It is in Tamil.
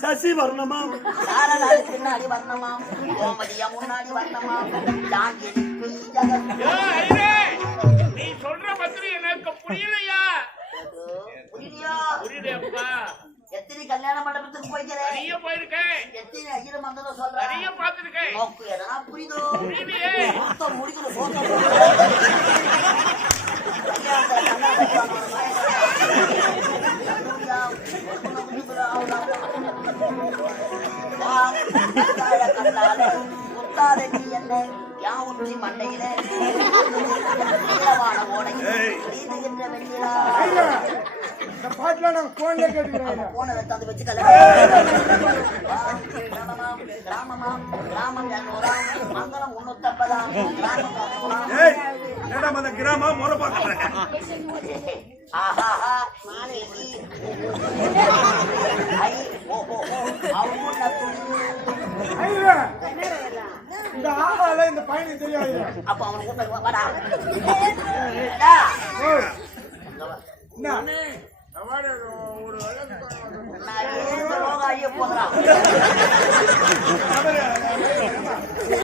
சசி வரணுமாம், சாரநாடு பின்னாடி வரணுமாம், கோமதியா முன்னாடி வரணுமாம், நீ சொல்ற பத்திரி எனக்கு புரியலையா? புரியலையா? புரியலையாப்பா. எத்தனை கல்யாண மண்டபத்துக்கு போய்க்கிறேன், நிறைய போயிருக்கேன், எத்தனை ஐயர மந்திரம் சொல்றேன், நிறைய பாத்துருக்கேன். நோக்கு எதனா புரியுதோ? புரியலையே. மொத்தம் முடிக்கணும் சோத்த முத்தாத நீ என்ன யாவுற்றி மண்டையில ஓடைகின்ற வெண்ணிலா பாட்டுல நாங்க போன்ல கேட்டுக்கிறோம். போன தந்து வச்சு கிராமமாம் கிராமம் மங்களம் 350 கிராமம் முறை பார்க்கறாங்க. இந்த ஆகால இந்த பையனுக்கு தெரியாது. அப்ப அவன் கூப்பிட்டு வாடா. போகிறான்